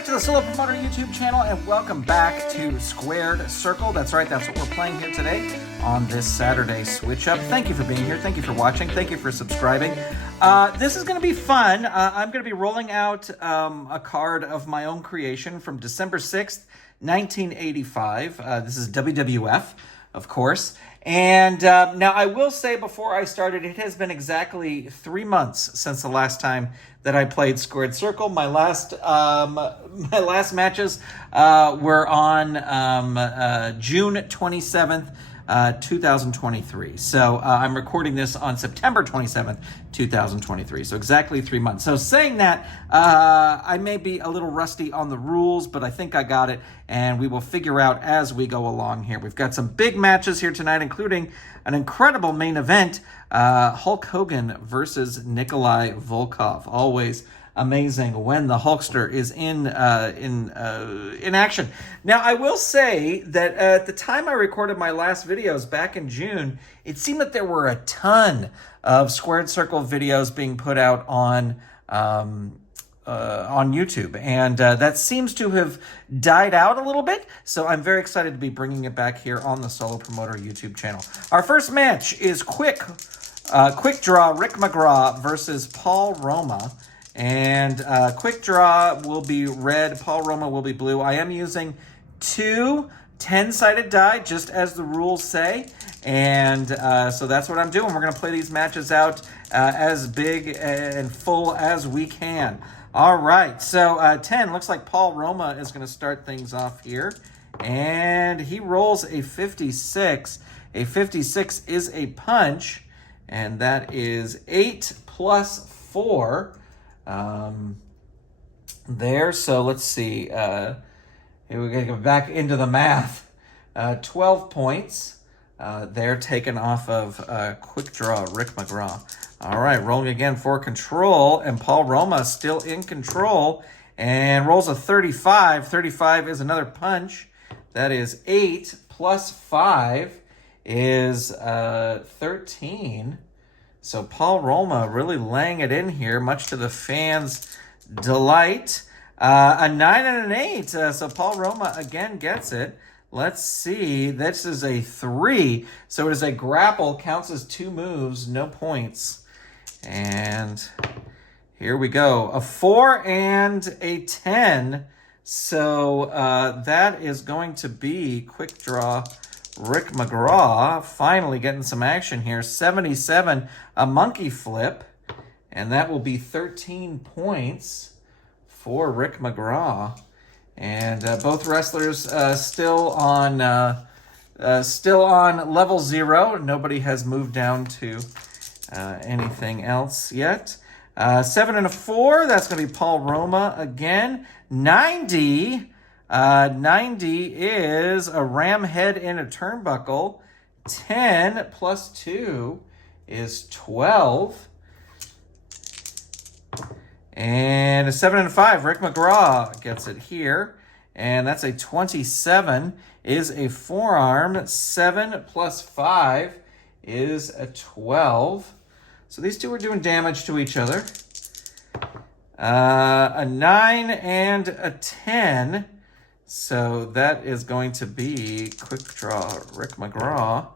back to the Solo Promoter YouTube channel, and welcome back to Squared Circle. That's right, that's what we're playing here today on this Saturday Switch Up. Thank you for being here. Thank you for watching. Thank you for subscribing. This is going to be fun. I'm going to be rolling out a card of my own creation from December 6th, 1985. This is WWF, of course. And now I will say before I started, it has been exactly 3 months since the last time that I played Squared Circle. My last matches were on June 27th, 2023. So I'm recording this on September 27th, 2023. So exactly 3 months. So saying that, I may be a little rusty on the rules, but I think I got it, and we will figure out as we go along here. We've got some big matches here tonight, including an incredible main event, Hulk Hogan versus Nikolai Volkov. Always amazing when the Hulkster is in action. Now, I will say that at the time I recorded my last videos back in June, it seemed that there were a ton of Squared Circle videos being put out on YouTube, and that seems to have died out a little bit, so I'm very excited to be bringing it back here on the Solo Promoter YouTube channel. Our first match is Quick Draw Rick McGraw versus Paul Roma, and Quick Draw will be red, Paul Roma will be blue. I am using two 10-sided die, just as the rules say, and so that's what I'm doing. We're going to play these matches out as big and full as we can. All right, so 10, looks like Paul Roma is going to start things off here, and he rolls a 56. A 56 is a punch, and that is 8 plus 4 there. So let's see. Here we're going to go back into the math. 12 points. They're taken off of Quick Draw Rick McGraw. All right, rolling again for control, and Paul Roma still in control, and rolls a 35. 35 is another punch. That is 8 plus 5 is 13. So Paul Roma really laying it in here, much to the fans' delight. A 9 and an 8, so Paul Roma again gets it. Let's see, this is a 3, so it is a grapple, counts as 2 moves, no points. And here we go, a 4 and a 10, so that is going to be Quick Draw Rick McGraw, finally getting some action here. 77, a monkey flip, and that will be 13 points for Rick McGraw. And both wrestlers still on level 0. Nobody has moved down to anything else yet. 7 and a 4. That's going to be Paul Roma again. 90. 90 is a ram head in a turnbuckle. 10 plus 2 is 12. And a 7 and a 5, Rick McGraw gets it here. And that's a 27, is a forearm. 7 plus 5 is a 12. So these two are doing damage to each other. A 9 and a 10. So that is going to be Quick Draw Rick McGraw.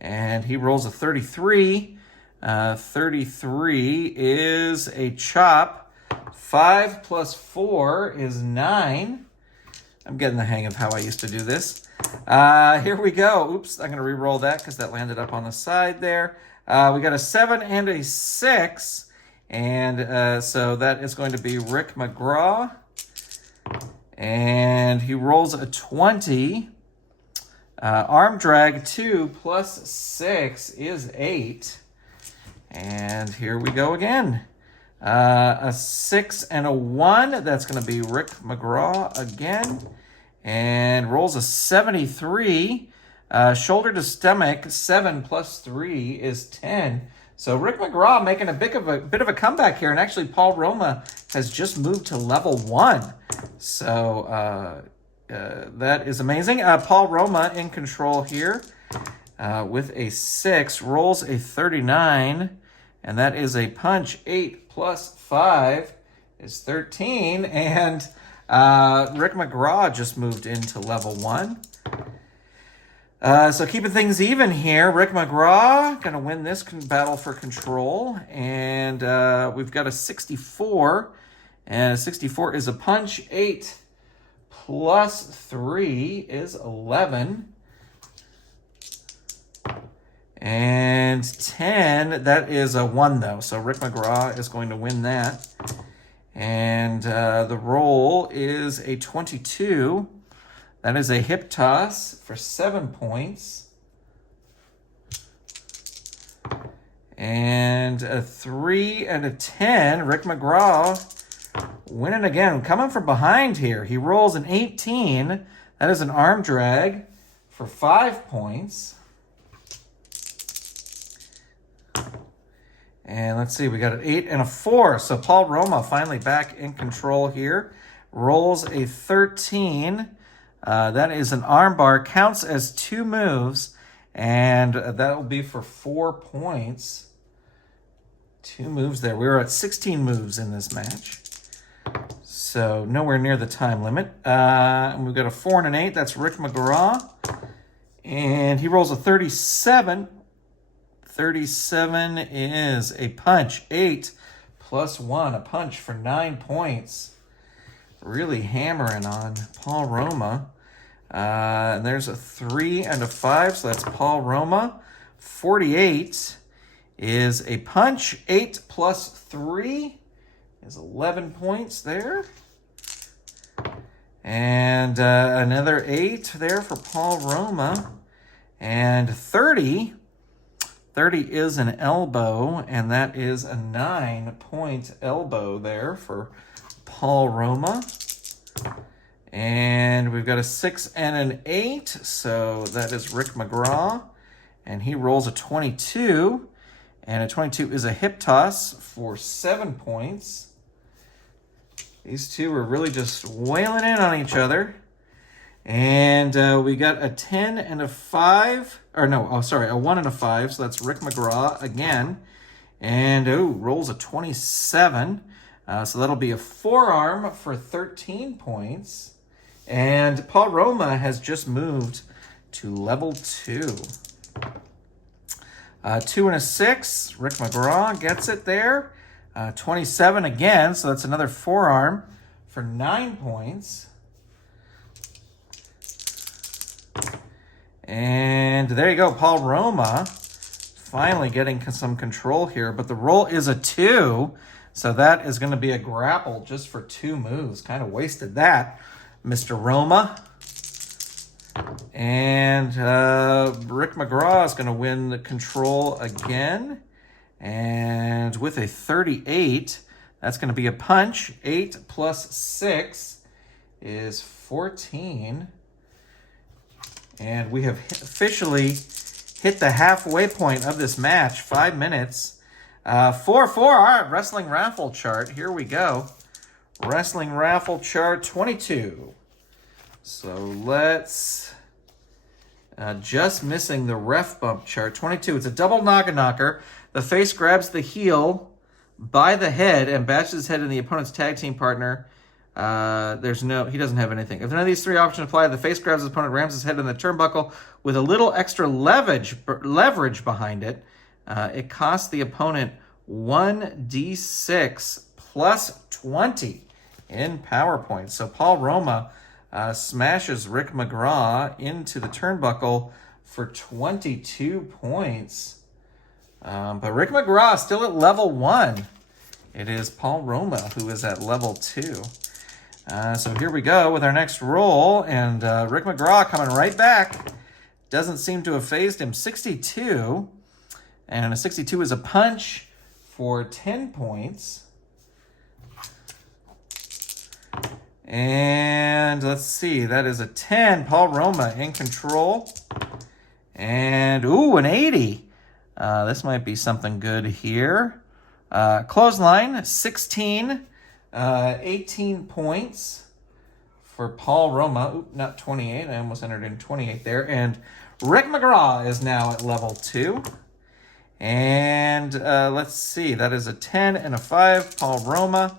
And he rolls a 33. 33 is a chop. 5 plus 4 is 9. I'm getting the hang of how I used to do this. Here we go. Oops, I'm going to re-roll that because that landed up on the side there. We got a 7 and a 6. And so that is going to be Rick McGraw. And he rolls a 20. Arm drag 2 plus 6 is 8. And here we go again. A 6 and a 1. That's going to be Rick McGraw again. And rolls a 73. Shoulder to stomach. 7 plus 3 is 10. So Rick McGraw making a bit of a comeback here. And actually, Paul Roma has just moved to level 1. So that is amazing. Paul Roma in control here with a 6. Rolls a 39. And that is a punch. 8 plus 5 is 13. And Rick McGraw just moved into level 1. So keeping things even here, Rick McGraw going to win this battle for control. And we've got a 64. And a 64 is a punch. 8 plus 3 is 11. And 10, that is a 1, though. So Rick McGraw is going to win that. And the roll is a 22. That is a hip toss for 7 points. And a 3 and a 10. Rick McGraw winning again. Coming from behind here. He rolls an 18. That is an arm drag for 5 points. And let's see, we got an 8 and a 4. So Paul Roma finally back in control here. Rolls a 13. That is an arm bar. Counts as 2 moves. And that will be for 4 points. 2 moves there. We were at 16 moves in this match. So nowhere near the time limit. And we've got a 4 and an 8. That's Rick McGraw. And he rolls a 37. 37 is a punch. 8 plus 1, a punch for 9 points. Really hammering on Paul Roma. And there's a 3 and a 5, so that's Paul Roma. 48 is a punch. 8 plus 3 is 11 points there. And another 8 there for Paul Roma. And 30 is an elbow, and that is a 9-point elbow there for Paul Roma. And we've got a 6 and an 8, so that is Rick McGraw. And he rolls a 22, and a 22 is a hip toss for 7 points. These two are really just wailing in on each other. And we got a 10 and a 5. Or no, a 1 and a 5. So that's Rick McGraw again. And, rolls a 27. So that'll be a forearm for 13 points. And Paul Roma has just moved to level 2. 2 and a 6. Rick McGraw gets it there. 27 again. So that's another forearm for 9 points. And there you go, Paul Roma finally getting some control here. But the roll is a 2, so that is going to be a grapple just for 2 moves. Kind of wasted that, Mr. Roma. And Rick McGraw is going to win the control again. And with a 38, that's going to be a punch. 8 plus 6 is 14. And we have officially hit the halfway point of this match. 5 minutes. 4-4. All right, wrestling raffle chart. Here we go. Wrestling raffle chart 22. So let's... just missing the ref bump chart. 22. It's a double knocker. The face grabs the heel by the head and bashes his head in the opponent's tag team partner. He doesn't have anything. If none of these 3 options apply, the face grabs his opponent, rams his head in the turnbuckle with a little extra leverage behind it. It costs the opponent 1d6 plus 20 in power points. So Paul Roma smashes Rick McGraw into the turnbuckle for 22 points. But Rick McGraw is still at level 1. It is Paul Roma who is at level 2. So here we go with our next roll, and Rick McGraw coming right back. Doesn't seem to have phased him. 62, and a 62 is a punch for 10 points. And let's see, that is a 10. Paul Roma in control. And, an 80. This might be something good here. Clothesline, 16. 18 points for Paul Roma. Not 28. I almost entered in 28 there. And Rick McGraw is now at level 2. And let's see. That is a 10 and a 5. Paul Roma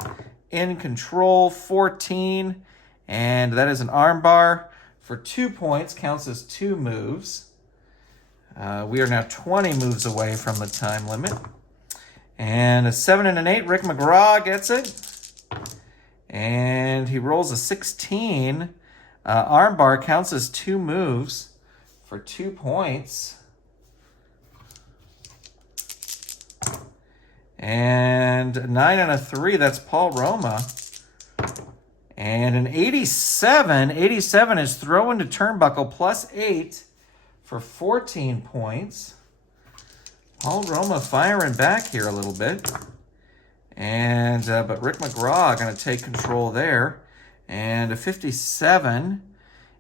in control. 14. And that is an arm bar for 2 points, counts as 2 moves. We are now 20 moves away from the time limit. And a 7 and an 8, Rick McGraw gets it. And he rolls a 16. Arm bar counts as 2 moves for 2 points. And a 9 and a 3, that's Paul Roma. And an 87. 87 is throw into turnbuckle plus 8 for 14 points. Paul Roma firing back here a little bit. And but Rick McGraw going to take control there. And a 57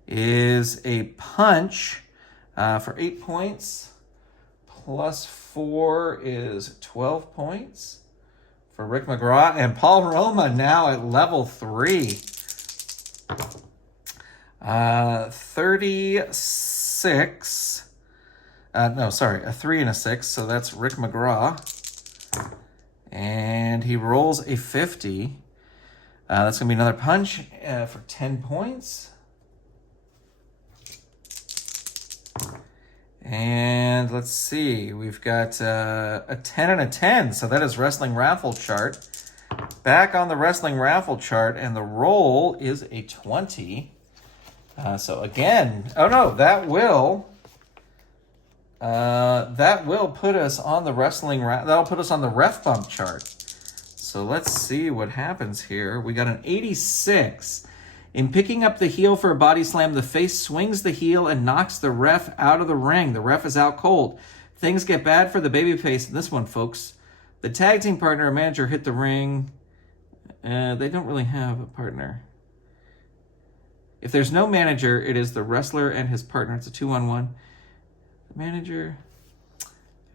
is a punch for 8 points. Plus 4 is 12 points for Rick McGraw. And Paul Roma now at level 3. 36. No, sorry, a 3 and a 6. So that's Rick McGraw. And he rolls a 50. That's going to be another punch for 10 points. And let's see, we've got a 10 and a 10. So that is wrestling raffle chart. Back on the wrestling raffle chart, and the roll is a 20. So again, oh no, that will put us on the that'll put us on the ref bump chart. So let's see what happens here. We got an 86. In picking up the heel for a body slam, the face swings the heel and knocks the ref out of the ring. The ref is out cold. Things get bad for the babyface in this one, folks. The tag team partner or manager hit the ring. They don't really have a partner. If there's no manager, it is the wrestler and his partner. It's a 2-on-1. The manager,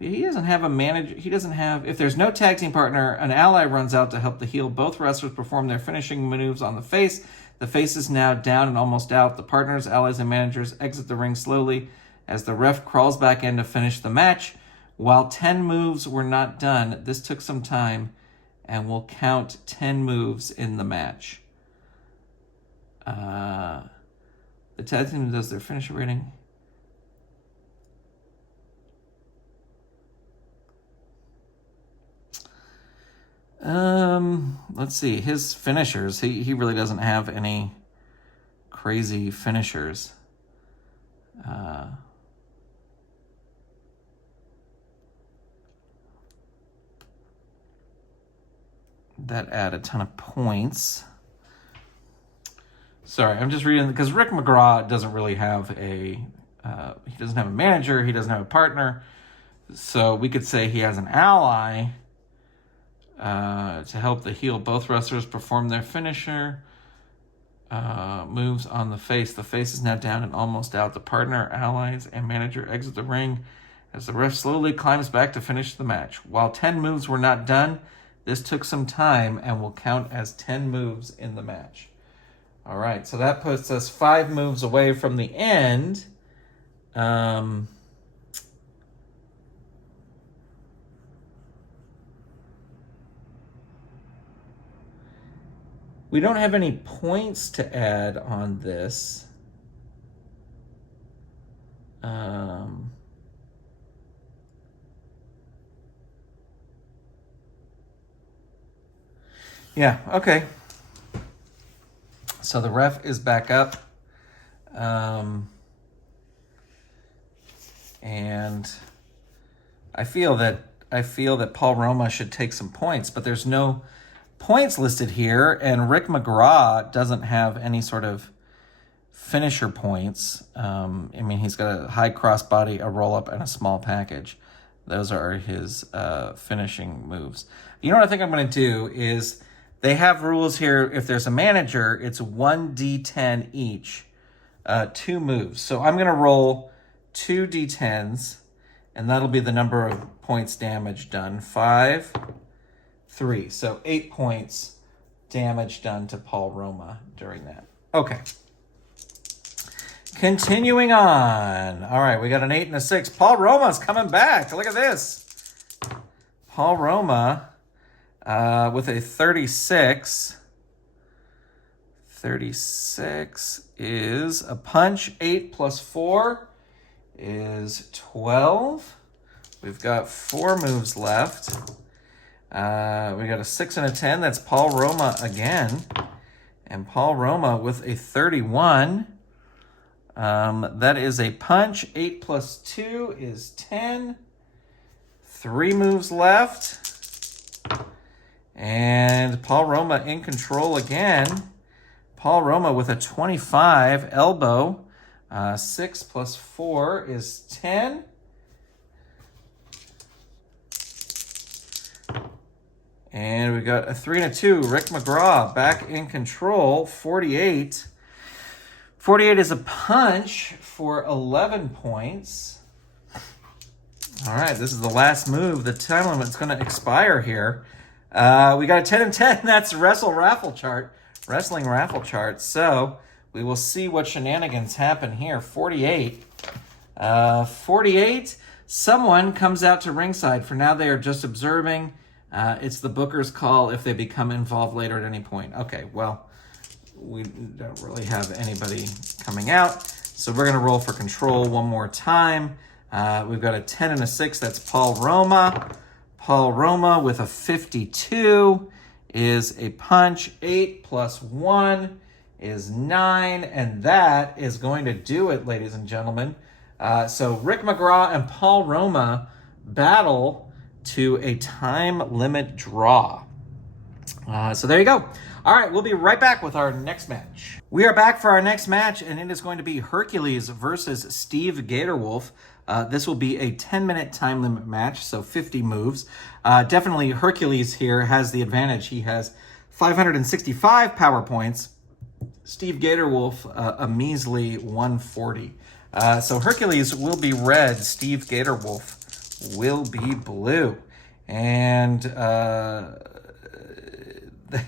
he doesn't have a manager. He doesn't have, if there's no tag team partner, an ally runs out to help the heel. Both wrestlers perform their finishing moves on the face. The face is now down and almost out. The partners, allies, and managers exit the ring slowly as the ref crawls back in to finish the match. While 10 moves were not done, this took some time and will count 10 moves in the match. The tag team does their finisher rating. Let's see. His finishers, he really doesn't have any crazy finishers. That add a ton of points. Sorry, I'm just reading because Rick McGraw doesn't really have he doesn't have a manager, he doesn't have a partner. So we could say he has an ally to help the heel. Both wrestlers perform their finisher moves on the face. The face is now down and almost out. The partner, allies, and manager exit the ring as the ref slowly climbs back to finish the match. While 10 moves were not done, this took some time and will count as 10 moves in the match. All right, so that puts us 5 moves away from the end. We don't have any points to add on this. Yeah, okay. So the ref is back up. And I feel that Paul Roma should take some points, but there's no points listed here, and Rick McGraw doesn't have any sort of finisher points. I mean, he's got a high crossbody, a roll-up, and a small package. Those are his finishing moves. You know what I think I'm going to do is they have rules here. If there's a manager, it's 1d10 each, 2 moves. So I'm going to roll 2 d10s, and that'll be the number of points damage done. 5, 3. So 8 points damage done to Paul Roma during that. Okay. Continuing on. All right, we got an 8 and a 6. Paul Roma's coming back. Look at this. Paul Roma with a 36. 36 is a punch. 8 plus 4 is 12. We've got 4 moves left. We got a 6 and a 10. That's Paul Roma again. And Paul Roma with a 31. That is a punch. 8 plus 2 is 10. 3 moves left. And Paul Roma in control again. Paul Roma with a 25 elbow. 6 plus 4 is 10. And we got a 3 and a 2. Rick McGraw back in control. 48. 48 is a punch for 11 points. All right, this is the last move. The time limit's going to expire here. We got a 10 and 10. That's wrestling raffle chart. So we will see what shenanigans happen here. 48. 48. Someone comes out to ringside. For now, they are just observing. It's the booker's call if they become involved later at any point. Okay, well, we don't really have anybody coming out. So we're going to roll for control one more time. We've got a 10 and a 6. That's Paul Roma. Paul Roma with a 52 is a punch. 8 plus 1 is 9. And that is going to do it, ladies and gentlemen. So Rick McGraw and Paul Roma battle to a time limit draw. So there you go. All right, we'll be right back with our next match. We are back for our next match, and it is going to be Hercules versus Steve Gatorwolf. This will be a 10-minute time limit match, so 50 moves. Definitely Hercules here has the advantage. He has 565 power points. Steve Gatorwolf, a measly 140. So Hercules will be red. Steve Gatorwolf will be blue. And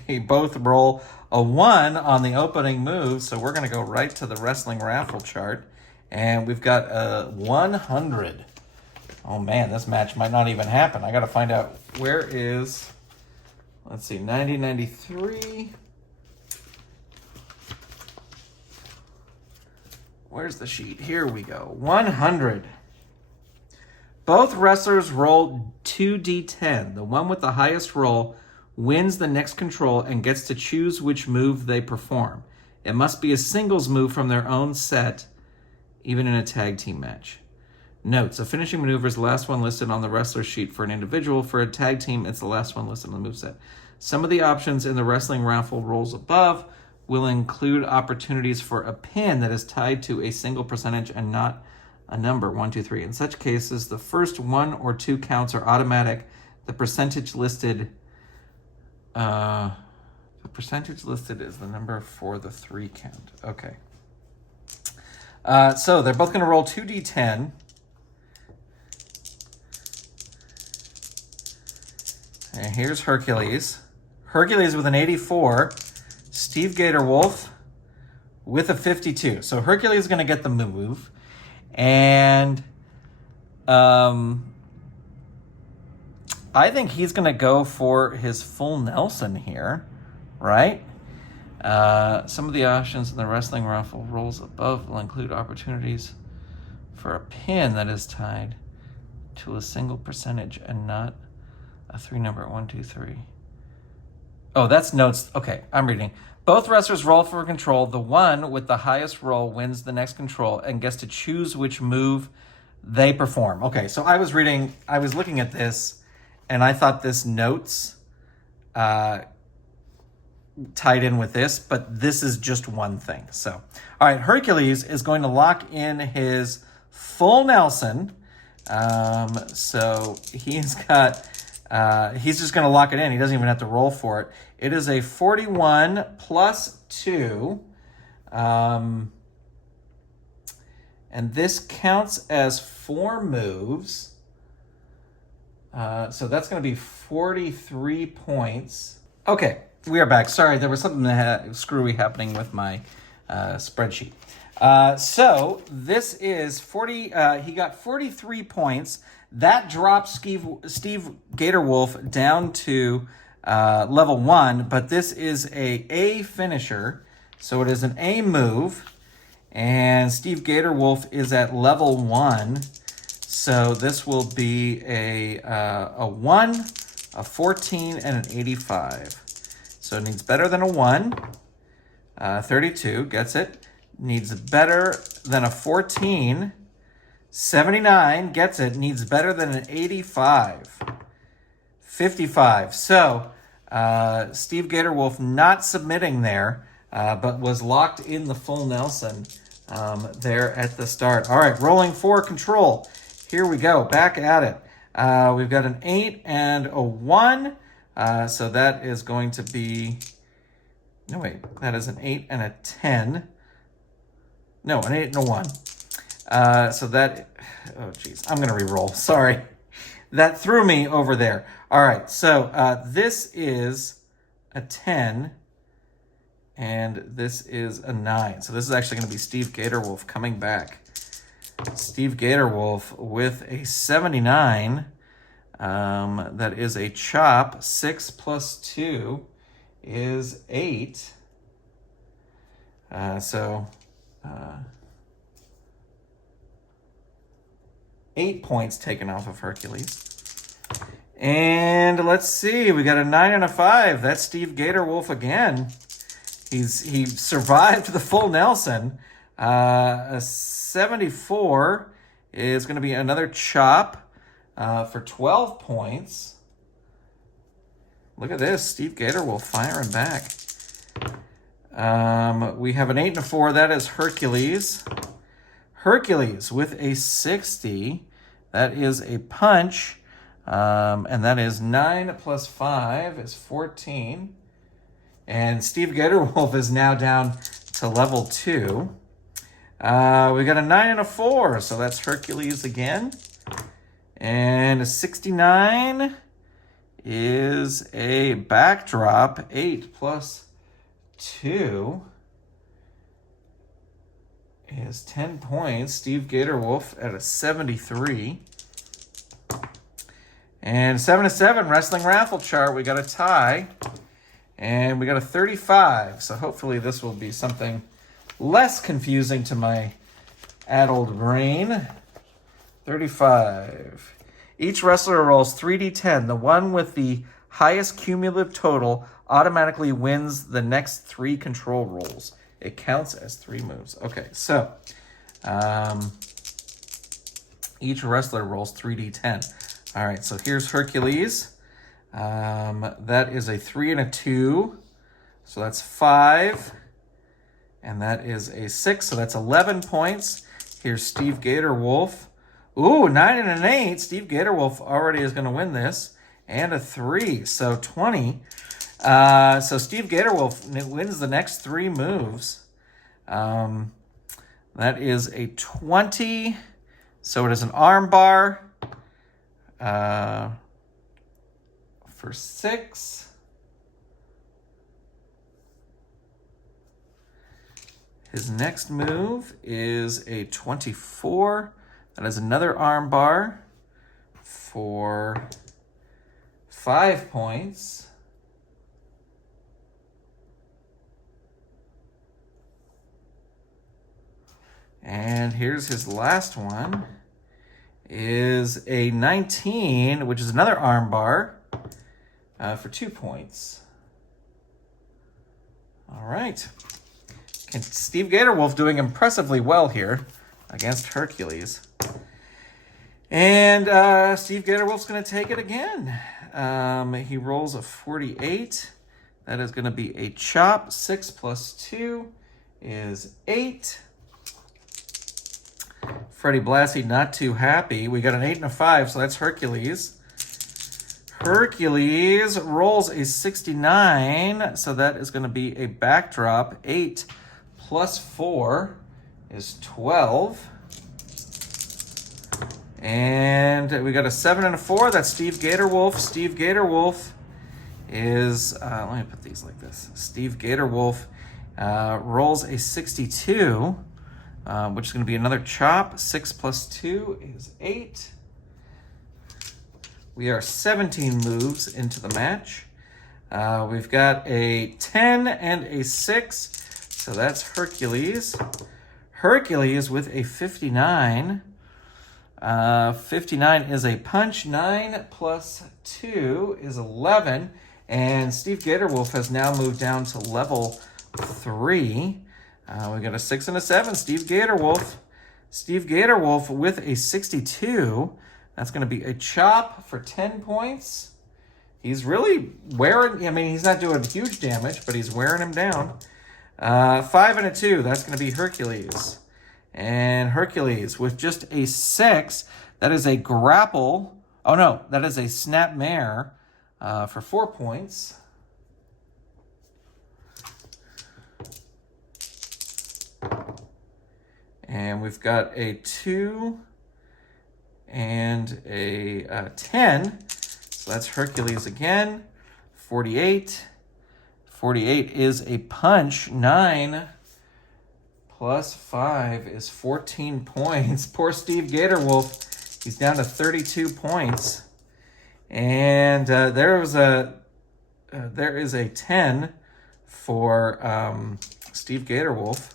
they both roll a 1 on the opening move, so we're going to go right to the wrestling raffle chart. And we've got a 100. Oh man, this match might not even happen. I got to find out where is, let's see, 90, 93. Where's the sheet? Here we go. 100. Both wrestlers roll 2d10. The one with the highest roll wins the next control and gets to choose which move they perform. It must be a singles move from their own set, even in a tag team match. Notes, a finishing maneuver is the last one listed on the wrestler sheet for an individual. For a tag team, it's the last one listed on the moveset. Some of the options in the wrestling raffle rolls above will include opportunities for a pin that is tied to a single percentage and not a number, 1, 2, 3. In such cases, the first 1 or 2 counts are automatic. The percentage listed is the number for the 3 count. Okay. So they're both going to roll 2d10. And here's Hercules. Hercules with an 84. Steve Gatorwolf with a 52. So Hercules is going to get the move. And I think he's going to go for his full Nelson here, right? Some of the options in the wrestling raffle rolls above will include opportunities for a pin that is tied to a single percentage and not a 3 number, 1, 2, 3. Oh, that's notes. Okay, I'm reading. Both wrestlers roll for control. The one with the highest roll wins the next control and gets to choose which move they perform. Okay, so I was looking at this, and I thought this notes tied in with this, but this is just one thing. So, all right, Hercules is going to lock in his full Nelson. So he's got... he's just going to lock it in. He doesn't even have to roll for it. It is a 41 plus 2. And this counts as 4 moves. So that's going to be 43 points. Okay, we are back. Sorry, there was something screwy happening with my spreadsheet. So this is 40. He got 43 points. That drops Steve Gatorwolf down to level 1, but this is a finisher. So it is an A move. And Steve Gatorwolf is at level 1. So this will be a 1, a 14, and an 85. So it needs better than a 1. 32, gets it. Needs better than a 14. 79, gets it. Needs better than an 85. 55. So Steve Gatorwolf not submitting there, but was locked in the full Nelson there at the start. All right, rolling 4 control. Here we go, back at it. We've got an 8 and a 1. So that is going to be, no wait, that is an 8 and a 10. No, an 8 and a 1. So that, oh geez, I'm gonna re-roll, sorry. That threw me over there. All right, so this is a 10 and this is a 9. So this is actually gonna be Steve Gatorwolf coming back. Steve Gatorwolf with a 79. That is a chop. 6 plus 2 is 8. 8 points taken off of Hercules. And let's see, we got a 9 and a 5. That's Steve Gatorwolf again. He survived the full Nelson. A 74 is going to be another chop for 12 points. Look at this, Steve Gatorwolf firing back. We have an 8 and a 4. That is Hercules. Hercules with a 60. That is a punch. And that is 9 plus 5 is 14. And Steve Gatorwolf is now down to level 2. We got a 9 and a 4, so that's Hercules again. And a 69 is a backdrop. 8 plus 2 is 10 points. Steve Gatorwolf at a 73. And 7 to 7 wrestling raffle chart. We got a tie. And we got a 35. So hopefully this will be something less confusing to my addled brain. 35. Each wrestler rolls 3d10. The one with the highest cumulative total automatically wins the next 3 control rolls. It counts as 3 moves. Okay, so each wrestler rolls 3d10. All right, so here's Hercules. That is a 3 and a 2. So that's 5. And that is a 6. So that's 11 points. Here's Steve Gatorwolf. Ooh, 9 and an 8. Steve Gatorwolf already is going to win this. And a 3. So 20. So Steve Gatorwolf wins the next 3 moves. That is a 20. So it is an arm bar. For 6. His next move is a 24. That is another arm bar for 5 points. And here's his last one. Is a 19, which is another arm bar for 2 points. All right. And Steve Gatorwolf doing impressively well here against Hercules. And Steve Gatorwolf's going to take it again. He rolls a 48. That is going to be a chop. 6 plus 2 is 8. Freddie Blassie not too happy. We got an 8 and a 5, so that's Hercules. Hercules rolls a 69, so that is going to be a backdrop. 8 plus 4 is 12. And we got a 7 and a 4. That's Steve Gatorwolf. Steve Gatorwolf is, let me put these like this. Steve Gatorwolf rolls a 62, which is going to be another chop. 6 plus 2 is 8. We are 17 moves into the match. We've got a 10 and a 6. So that's Hercules. Hercules with a 59. 59 is a punch. 9 plus 2 is 11. And Steve Gatorwolf has now moved down to level 3. We got a 6 and a 7. Steve Gatorwolf. Steve Gatorwolf with a 62. That's going to be a chop for 10 points. He's really wearing, I mean, he's not doing huge damage, but he's wearing him down. 5 and a 2. That's going to be Hercules. And Hercules with just a 6. That is a grapple. Oh, no, that is a snap mare for 4 points. And we've got a 2 and a 10. So that's Hercules again. 48. 48 is a punch. 9 plus 5 is 14 points. Poor Steve Gatorwolf. He's down to 32 points. And there is a 10 for Steve Gatorwolf.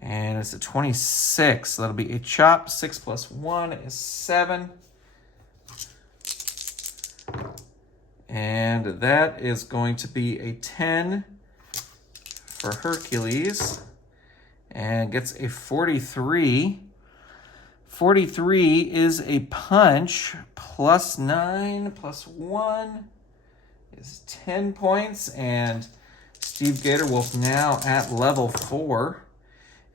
And it's a 26. So that'll be a chop. 6 plus 1 is 7. And that is going to be a 10 for Hercules. And gets a 43. 43 is a punch. Plus 9 plus 1 is 10 points. And Steve Gatorwolf now at level 4.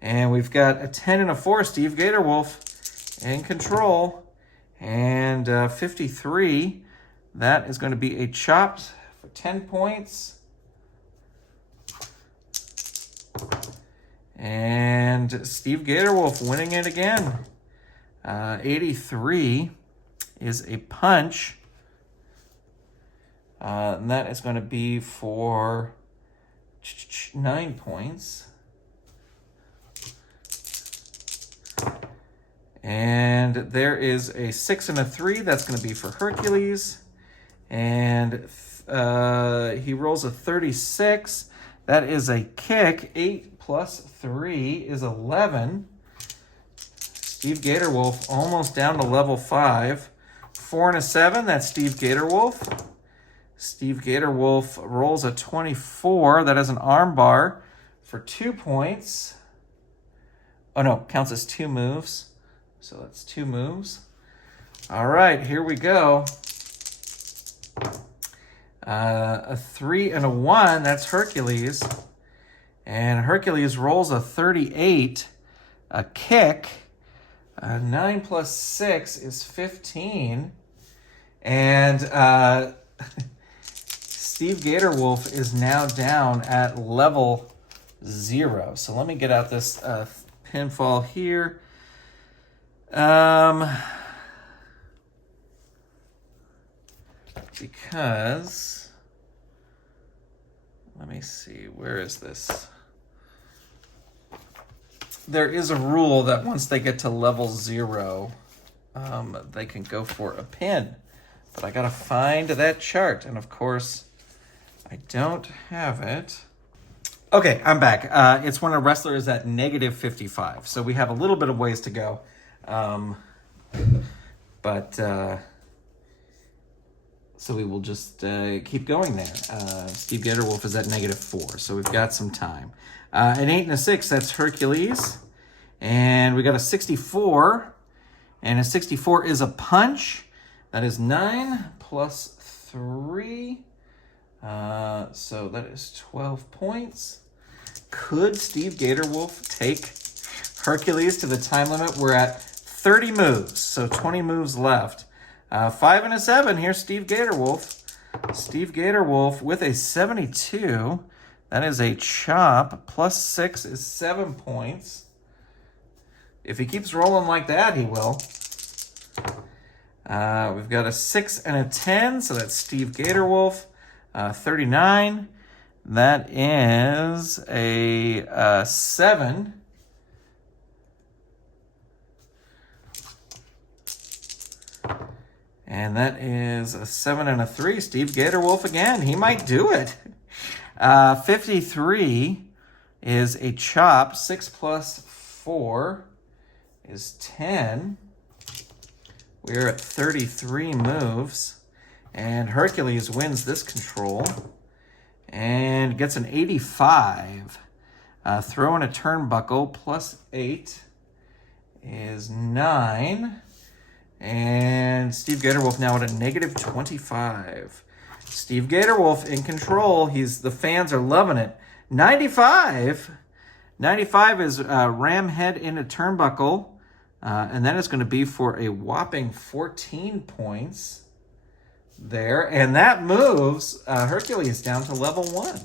And we've got a 10 and a 4. Steve Gatorwolf in control. And 53. That is going to be a chop for 10 points. And Steve Gatorwolf winning it again. 83 is a punch. And that is going to be for 9 points. And there is a 6 and a 3. That's going to be for Hercules. And he rolls a 36. That is a kick. 8 plus 3 is 11. Steve Gatorwolf almost down to level 5. 4 and a 7. That's Steve Gatorwolf. Steve Gatorwolf rolls a 24. That is an arm bar for 2 points. Oh, no, counts as 2 moves. So that's 2 moves. All right, here we go. A 3 and a 1, that's Hercules. And Hercules rolls a 38, a kick. 9 plus 6 is 15. And Steve Gatorwolf is now down at level 0. So let me get out this pinfall here. Because, let me see, where is this? There is a rule that once they get to level 0, they can go for a pin. But I gotta find that chart, and of course, I don't have it. Okay, I'm back. It's when a wrestler is at negative 55. So we have a little bit of ways to go. So we will just keep going there. Steve Gatorwolf is at negative 4, so we've got some time. An 8 and a 6, that's Hercules. And we got a 64. And a 64 is a punch. That is 9 plus 3. So that is 12 points. Could Steve Gatorwolf take Hercules to the time limit? We're at 30 moves, so 20 moves left. 5 and a 7, here's Steve Gatorwolf. Steve Gatorwolf with a 72. That is a chop. Plus 6 is 7 points. If he keeps rolling like that, he will. We've got a 6 and a 10, so that's Steve Gatorwolf. 39. That is a 7. And that is a 7 and a 3. Steve Gatorwolf again. He might do it. 53 is a chop. 6 plus 4 is 10. We're at 33 moves. And Hercules wins this control and gets an 85. Throw in a turnbuckle plus 8 is 9. And Steve Gatorwolf now at a negative 25. Steve Gatorwolf in control. The fans are loving it. 95. 95 is ram head in a turnbuckle. And that is going to be for a whopping 14 points there. And that moves Hercules down to level 1.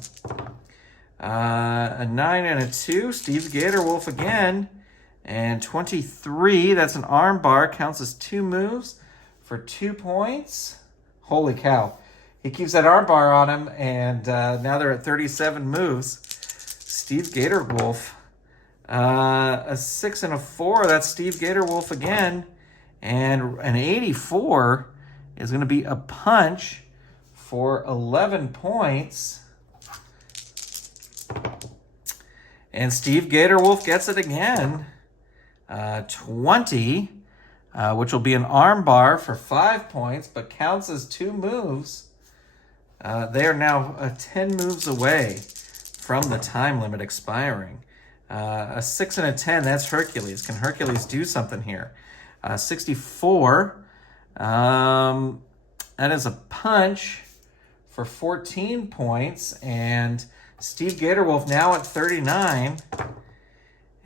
A 9 and a 2. Steve Gatorwolf again. And 23, that's an arm bar, counts as 2 moves for 2 points. Holy cow. He keeps that arm bar on him, and now they're at 37 moves. Steve Gatorwolf, a 6 and a 4, that's Steve Gatorwolf again. And an 84 is going to be a punch for 11 points. And Steve Gatorwolf gets it again. 20, which will be an arm bar for 5 points, but counts as 2 moves. They are now 10 moves away from the time limit expiring. A 6 and a 10, that's Hercules. Can Hercules do something here? 64, that is a punch for 14 points, and Steve Gatorwolf now at 39.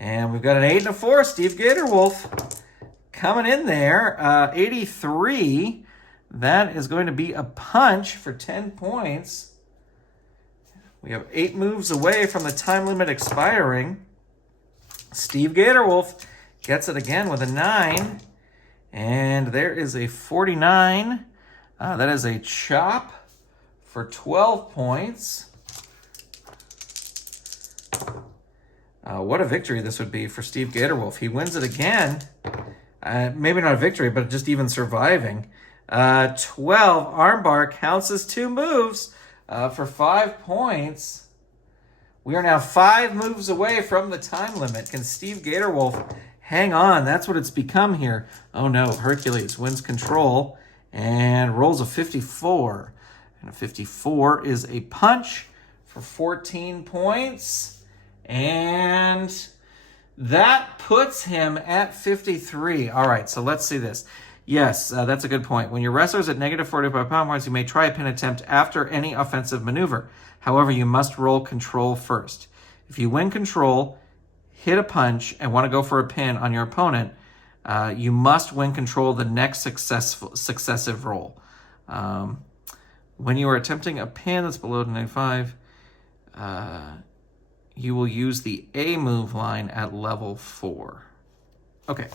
And we've got an 8 and a 4, Steve Gatorwolf coming in there. 83, that is going to be a punch for 10 points. We have 8 moves away from the time limit expiring. Steve Gatorwolf gets it again with a 9. And there is a 49. That is a chop for 12 points. What a victory this would be for Steve Gatorwolf. He wins it again. Maybe not a victory, but just even surviving. 12 armbar counts as 2 moves for 5 points. We are now 5 moves away from the time limit. Can Steve Gatorwolf hang on? That's what it's become here. Oh no, Hercules wins control and rolls a 54. And a 54 is a punch for 14 points. And that puts him at 53. All right, so let's see this. Yes, that's a good point. When your wrestler is at negative 45 pound points, you may try a pin attempt after any offensive maneuver. However, you must roll control first. If you win control, hit a punch, and want to go for a pin on your opponent, you must win control the next successive roll. When you are attempting a pin that's below 95, you will use the A move line at level 4. Okay,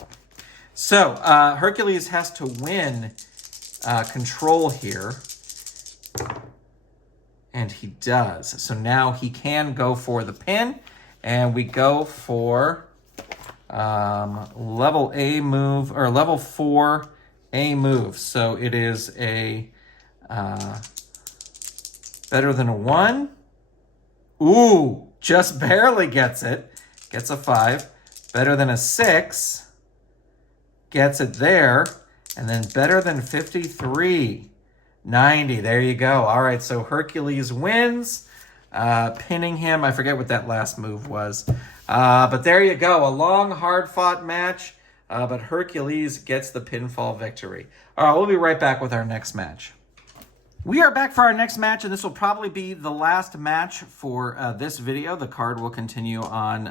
so Hercules has to win control here, and he does. So now he can go for the pin, and we go for level A move, or level 4 A move. So it is a better than a 1. Ooh, just barely gets it. Gets a 5. Better than a 6. Gets it there. And then better than 53. 90. There you go. All right, so Hercules wins. Pinning him. I forget what that last move was. But there you go. A long, hard-fought match. But Hercules gets the pinfall victory. All right, we'll be right back with our next match. We are back for our next match, and this will probably be the last match for this video. The card will continue on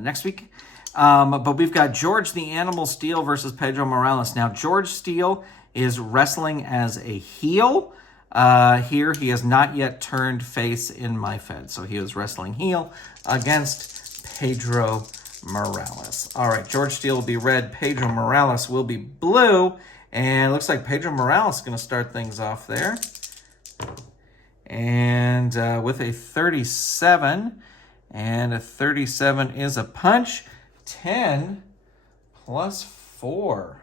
next week. But we've got George the Animal Steele versus Pedro Morales. Now, George Steele is wrestling as a heel. Here, he has not yet turned face in my Fed, so he is wrestling heel against Pedro Morales. All right, George Steele will be red. Pedro Morales will be blue. And it looks like Pedro Morales is going to start things off there. And with a 37. And a 37 is a punch. 10 plus 4.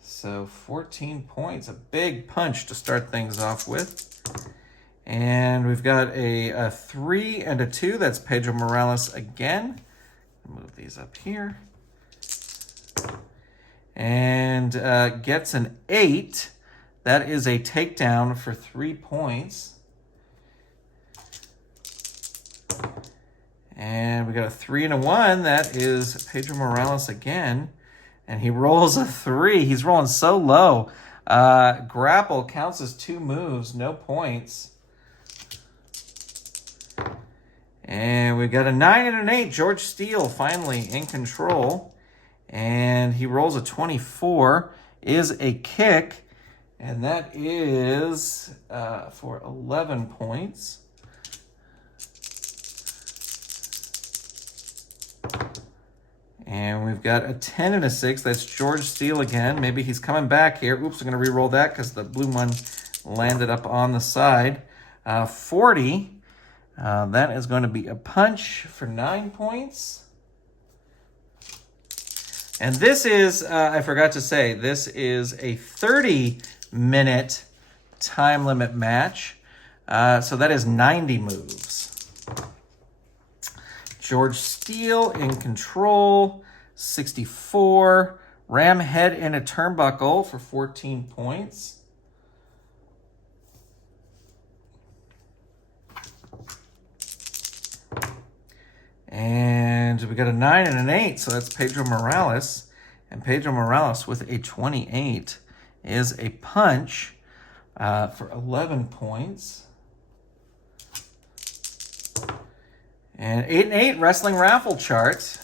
So 14 points. A big punch to start things off with. And we've got a 3 and a 2. That's Pedro Morales again. Move these up here. And gets an 8. That is a takedown for 3 points. And we got a 3 and a 1. That is Pedro Morales again. And he rolls a 3. He's rolling so low. Grapple counts as 2 moves, no points. And we got a 9 and an 8. George Steele finally in control. And he rolls a 24. Is a kick. And that is for 11 points. And we've got a 10 and a 6. That's George Steele again. Maybe he's coming back here. Oops, I'm going to re-roll that because the blue one landed up on the side. 40. That is going to be a punch for 9 points. And this is, I forgot to say, this is a 30-minute time limit match. So that is 90 moves. George Steele in control, 64. Ram head in a turnbuckle for 14 points. And we got a 9 and an 8, so that's Pedro Morales. And Pedro Morales with a 28 is a punch for 11 points. And 8 and 8 wrestling raffle chart.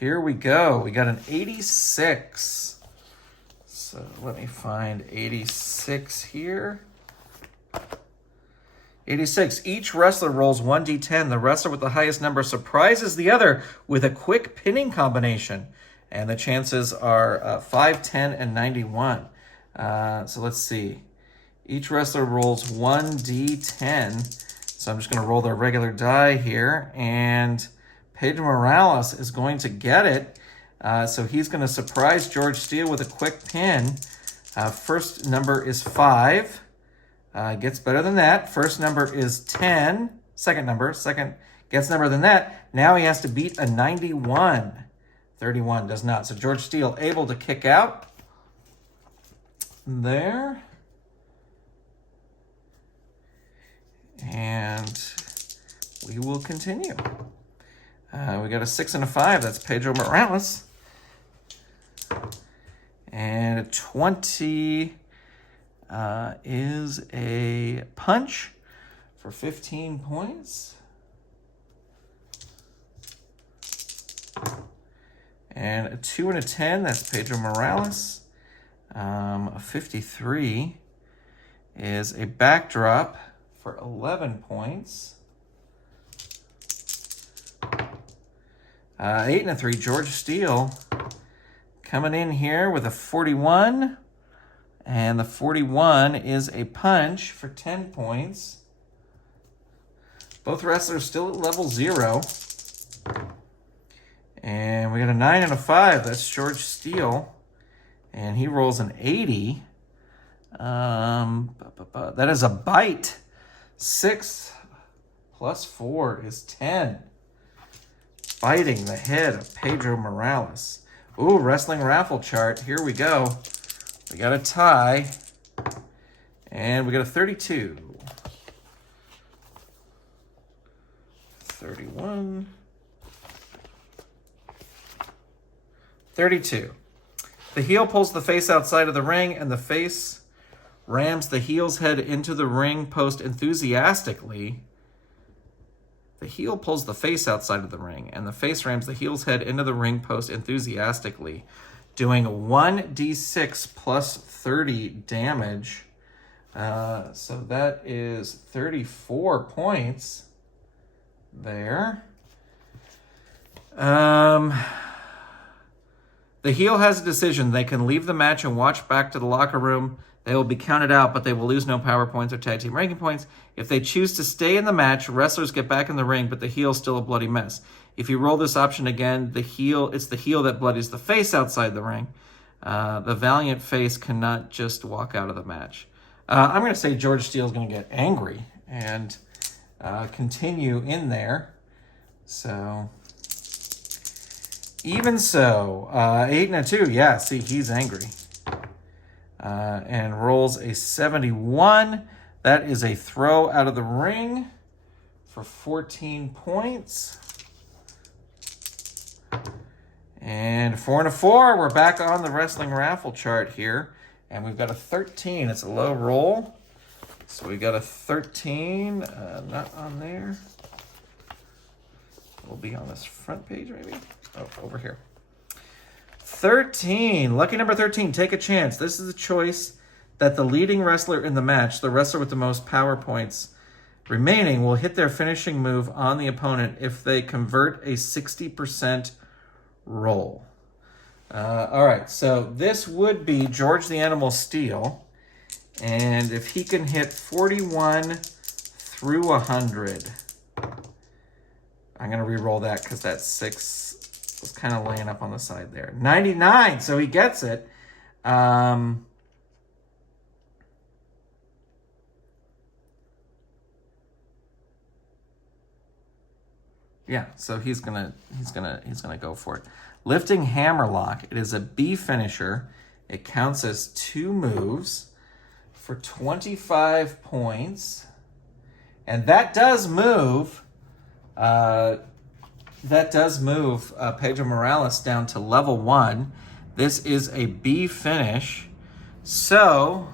Here we go. We got an 86. So let me find 86 here. 86. Each wrestler rolls 1d10. The wrestler with the highest number surprises the other with a quick pinning combination. And the chances are 5, 10, and 91. So let's see. Each wrestler rolls 1d10. So I'm just going to roll their regular die here. And Pedro Morales is going to get it. So he's going to surprise George Steele with a quick pin. First number is 5. Gets better than that. First number is 10. Second gets better than that. Now he has to beat a 91. 31 does not. So George Steele able to kick out. There. And we will continue. We got a 6 and a 5. That's Pedro Morales. And a 20 is a punch for 15 points. And a 2 and a 10. That's Pedro Morales. A 53 is a backdrop for 11 points. 8 and a 3, George Steele coming in here with a 41. And the 41 is a punch for 10 points. Both wrestlers still at level 0. And we got a 9 and a 5. That's George Steele. And he rolls an 80. That is a bite. 6 plus 4 is 10. Biting the head of Pedro Morales. Ooh, wrestling raffle chart. Here we go. We got a tie. And we got a 32. 31. 32. The heel pulls the face outside of the ring, and the face rams the heel's head into the ring post enthusiastically. The heel pulls the face outside of the ring, and the face rams the heel's head into the ring post enthusiastically, doing 1d6 plus 30 damage. So that is 34 points there. The heel has a decision. They can leave the match and watch back to the locker room. They will be counted out, but they will lose no power points or tag team ranking points. If they choose to stay in the match, wrestlers get back in the ring, but the heel's still a bloody mess. If you roll this option again, it's the heel that bloodies the face outside the ring. The valiant face cannot just walk out of the match. I'm going to say George Steele's going to get angry and continue in there. So, even so, 8 and a 2. Yeah, see, he's angry. And rolls a 71. That is a throw out of the ring for 14 points. And 4 and a 4. We're back on the wrestling raffle chart here. And we've got a 13. It's a low roll. So we've got a 13. Not on there. Will be on this front page, maybe. Oh, over here. 13. Lucky number 13. Take a chance. This is a choice that the leading wrestler in the match, the wrestler with the most power points remaining, will hit their finishing move on the opponent if they convert a 60% roll. All right, so this would be George the Animal Steele. And if he can hit 41 through 100... I'm going to re-roll that because that 6 was kind of laying up on the side there. 99, so he gets it. Yeah, so he's gonna go for it. Lifting hammerlock. It is a B finisher. It counts as 2 moves for 25 points, and that does move. Pedro Morales down to level 1. This is a B finish. So,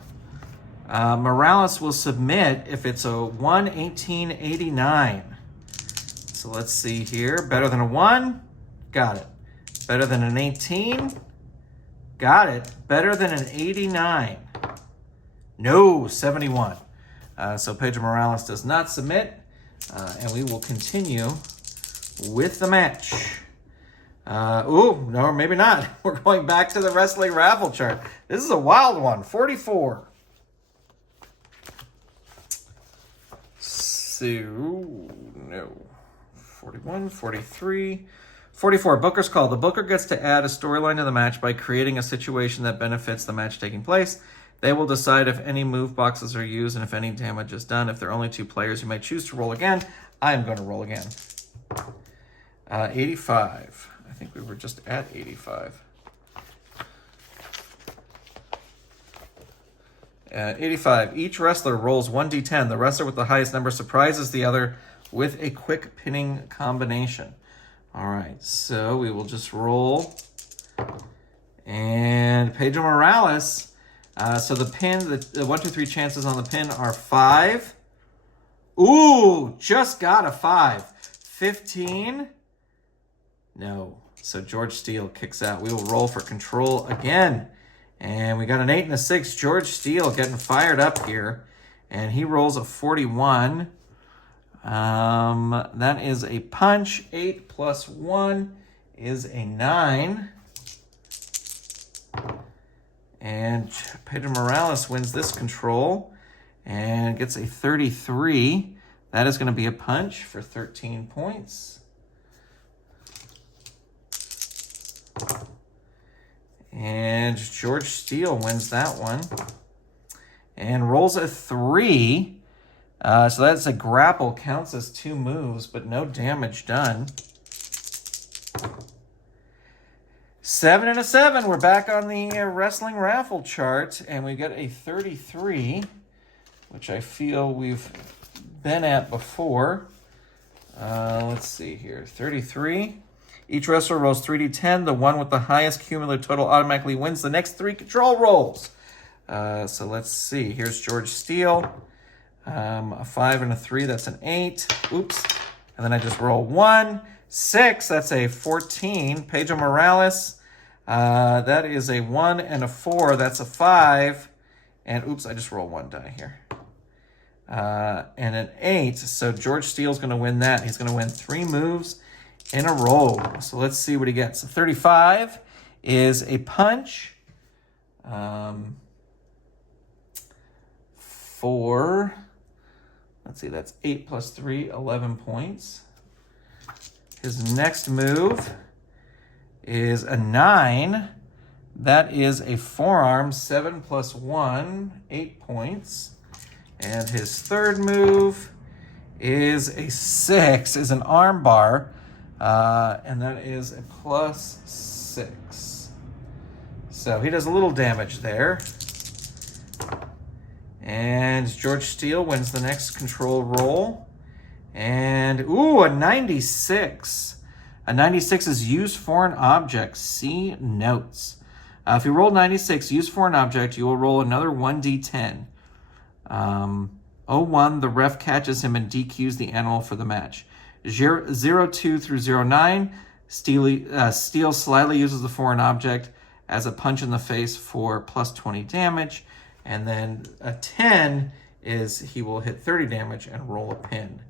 Morales will submit if it's a 1:18:89. So let's see here. Better than a 1? Got it. Better than an 18? Got it. Better than an 89? No, 71. So Pedro Morales does not submit. And we will continue with the match. No, maybe not. We're going back to the wrestling raffle chart. This is a wild one. 44. So, no. 41, 43, 44. Booker's call. The booker gets to add a storyline to the match by creating a situation that benefits the match taking place. They will decide if any move boxes are used and if any damage is done. If there are only 2 players, you may choose to roll again. I am going to roll again. 85. I think we were just at 85. 85. Each wrestler rolls 1d10. The wrestler with the highest number surprises the other with a quick pinning combination. All right, so we will just roll. And Pedro Morales... so the pin, the 1, 2, 3 chances on the pin are 5. Ooh, just got a 5. 15. No. So George Steele kicks out. We will roll for control again. And we got an 8 and a 6. George Steele getting fired up here. And he rolls a 41. That is a punch. 8 plus 1 is a 9. And Pedro Morales wins this control and gets a 33. That is going to be a punch for 13 points. And George Steele wins that one and rolls a 3. So that's a grapple, counts as 2 moves, but no damage done. 7 and a 7. We're back on the wrestling raffle chart, and we get a 33, which I feel we've been at before. Let's see here. 33. Each wrestler rolls 3d10. The one with the highest cumulative total automatically wins the next 3 control rolls. So let's see. Here's George Steele. A 5 and a 3. That's an 8. Oops. And then I just roll 1. 6, that's a 14. Pedro Morales, that is a 1 and a 4. That's a 5. And oops, I just rolled 1 die here. And an 8. So George Steele's going to win that. He's going to win 3 moves in a row. So let's see what he gets. So 35 is a punch. 4. Let's see, that's 8 plus 3, 11 points. His next move is a 9. That is a forearm, 7 plus 1, 8 points. And his third move is a 6, is an arm bar, and that is a plus 6. So he does a little damage there. And George Steele wins the next control roll. And, ooh, a 96. A 96 is use foreign object. See notes. If you roll 96, use foreign object, you will roll another 1d10. 01, the ref catches him and DQs the animal for the match. 02 through 09, Steele slightly uses the foreign object as a punch in the face for plus 20 damage. And then a 10 is he will hit 30 damage and roll a pin.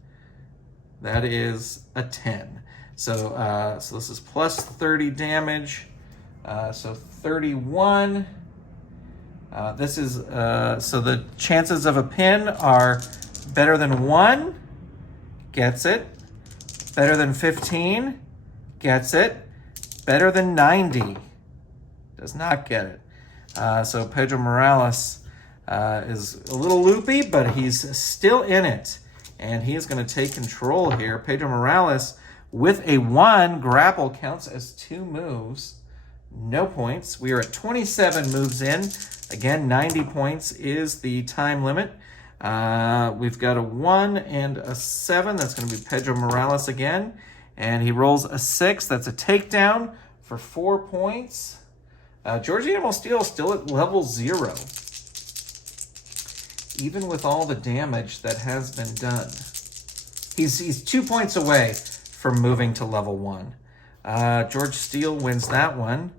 That is a 10. So this is plus 30 damage. So 31. This is, so the chances of a pin are better than 1, gets it. Better than 15, gets it. Better than 90, does not get it. So Pedro Morales is a little loopy, but he's still in it. And he is going to take control here. Pedro Morales with a 1, grapple counts as 2 moves. No points. We are at 27 moves in. Again, 90 points is the time limit. We've got a 1 and a 7. That's going to be Pedro Morales again. And he rolls a 6. That's a takedown for 4 points. George Animal Steele still at level 0. Even with all the damage that has been done. He's 2 points away from moving to level 1. George Steele wins that one.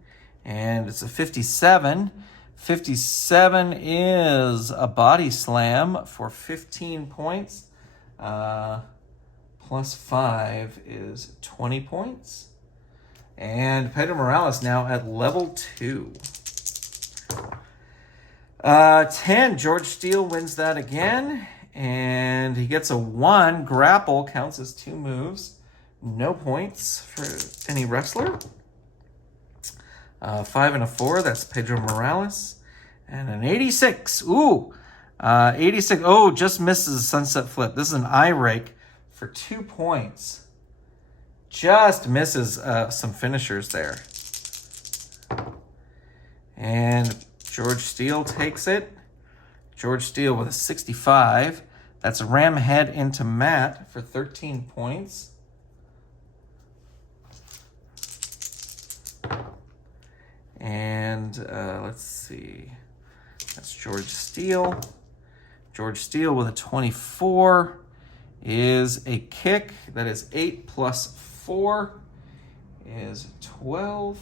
And it's a 57. 57 is a body slam for 15 points. Plus 5 is 20 points. And Pedro Morales now at level 2. 10, George Steele wins that again. And he gets a 1. Grapple counts as 2 moves. No points for any wrestler. 5 and a 4, that's Pedro Morales. And an 86. Ooh, 86. Oh, just misses a sunset flip. This is an eye rake for 2 points. Just misses some finishers there. And George Steele takes it. George Steele with a 65. That's a ram head into Matt for 13 points. And let's see. That's George Steele. George Steele with a 24 is a kick. That is 8 plus 4 is 12.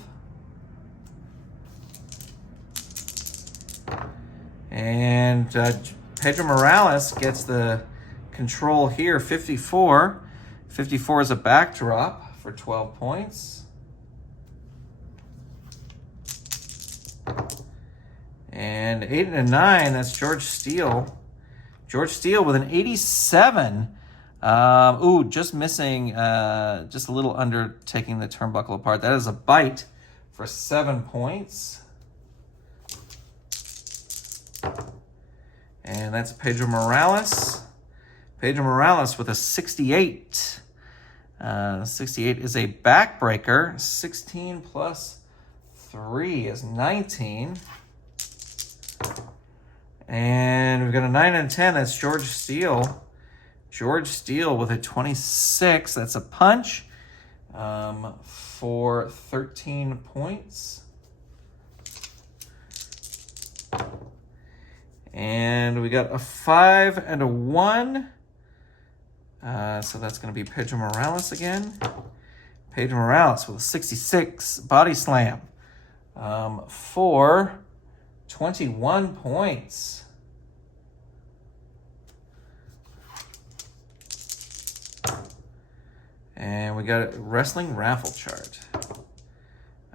And Pedro Morales gets the control here, 54. 54 is a backdrop for 12 points. And 8 and a 9, that's George Steele. George Steele with an 87. Ooh, just missing, just a little under taking the turnbuckle apart. That is a bite for 7 points. And that's Pedro Morales. Pedro Morales with a 68. 68 is a backbreaker. 16 plus 3 is 19. And we've got a 9 and 10. That's George Steele. George Steele with a 26. That's a punch for 13 points. And we got a 5 and a 1. So that's going to be Pedro Morales again. Pedro Morales with a 66 body slam for 21 points. And we got a wrestling raffle chart.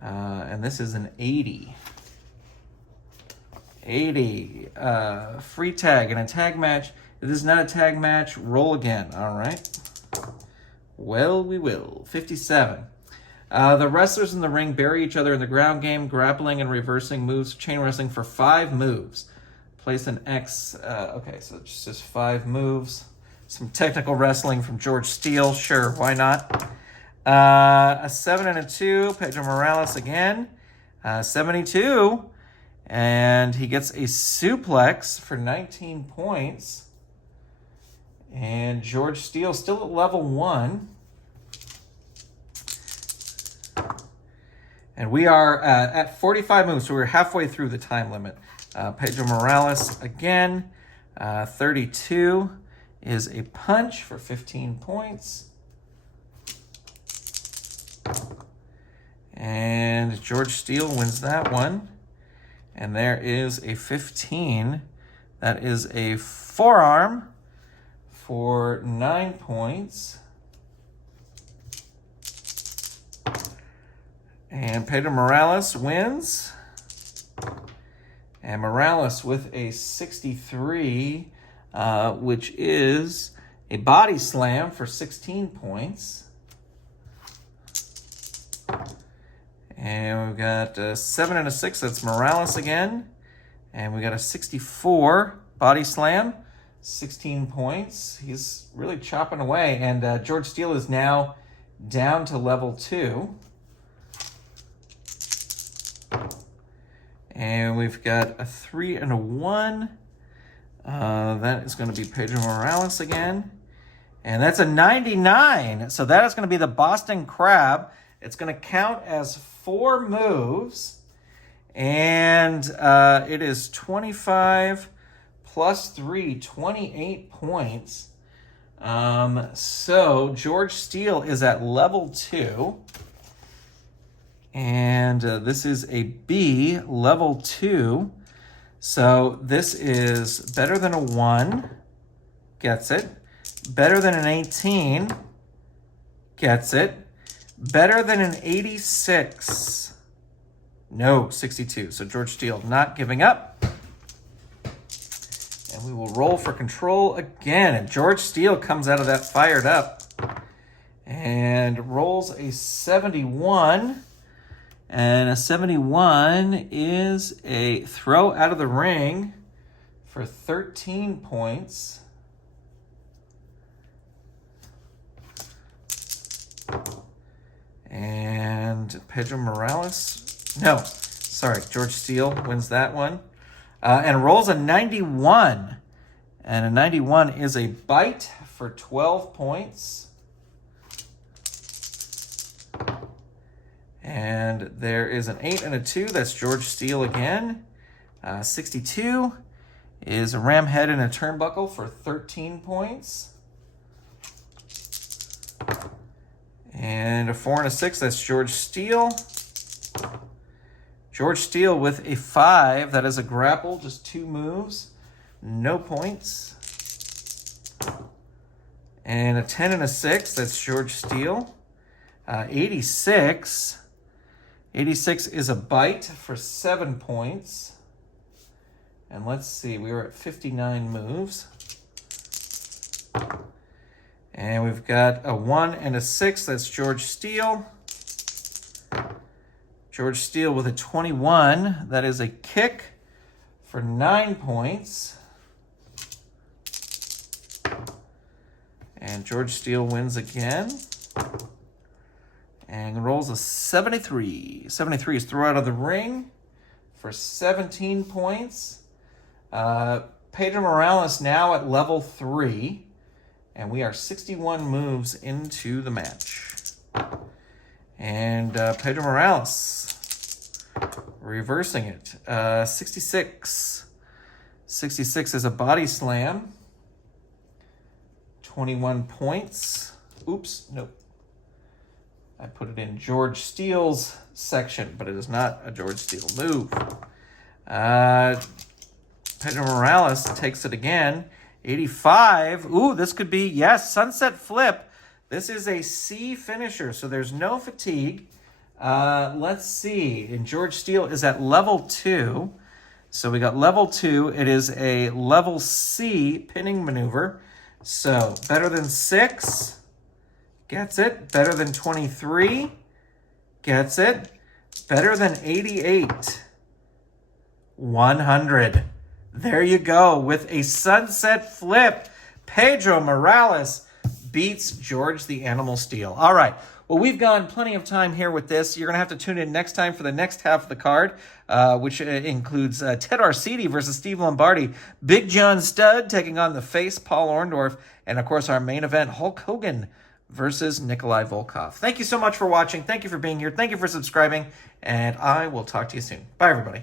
And this is an 80. 80. Free tag in a tag match. If this is not a tag match, roll again. All right. Well, we will. 57. The wrestlers in the ring bury each other in the ground game, grappling and reversing moves, chain wrestling for 5 moves. Place an X. Okay, so it's just 5 moves. Some technical wrestling from George Steele. Sure, why not? A 7 and a 2. Pedro Morales again. 72. And he gets a suplex for 19 points. And George Steele still at level 1. And we are at 45 moves, so we're halfway through the time limit. Pedro Morales again. 32 is a punch for 15 points. And George Steele wins that one. And there is a 15. That is a forearm for 9 points. And Pedro Morales wins. And Morales with a 63, which is a body slam for 16 points. And we've got a 7 and a 6, that's Morales again. And we got a 64 body slam, 16 points. He's really chopping away. And George Steele is now down to level 2. And we've got a 3 and a 1. That is going to be Pedro Morales again. And that's a 99. So that is going to be the Boston Crab. It's going to count as 4 moves. And it is 25 plus 3, 28 points. So George Steele is at level 2. And this is a B, level 2. So this is better than a 1, gets it. Better than an 18, gets it. Better than an 86, no, 62. So George Steele not giving up. And we will roll for control again. And George Steele comes out of that fired up and rolls a 71. And a 71 is a throw out of the ring for 13 points. And Pedro Morales, no, sorry, George Steele wins that one. And rolls a 91. And a 91 is a bite for 12 points. And there is an 8 and a 2. That's George Steele again. 62 is a ram head and a turnbuckle for 13 points. And a 4 and a 6. That's George Steele. George Steele with a 5. That is a grapple, just 2 moves. No points. And a 10 and a 6. That's George Steele. 86. 86 is a bite for 7 points. And let's see, we were at 59 moves. And we've got a 1 and a 6, that's George Steele. George Steele with a 21, that is a kick for 9 points. And George Steele wins again. And rolls a 73. 73 is throw out of the ring for 17 points. Pedro Morales now at level 3. And we are 61 moves into the match. And Pedro Morales reversing it. 66. 66 is a body slam. 21 points. Oops, nope. I put it in George Steele's section, but it is not a George Steele move. Pedro Morales takes it again. 85. Ooh, this could be, yes, sunset flip. This is a C finisher, so there's no fatigue. Let's see. And George Steele is at level 2. So we got level 2. It is a level C pinning maneuver. So better than 6. Gets it. Better than 23. gets it. Better than 88. 100. There you go. With a sunset flip, Pedro Morales beats George the Animal Steele. All right. Well, we've gone plenty of time here with this. You're going to have to tune in next time for the next half of the card, which includes Ted Arcidi versus Steve Lombardi, Big John Studd taking on the face, Paul Orndorff, and, of course, our main event, Hulk Hogan versus Nikolai Volkov. Thank you so much for watching. Thank you for being here. Thank you for subscribing, and I will talk to you soon. Bye, everybody.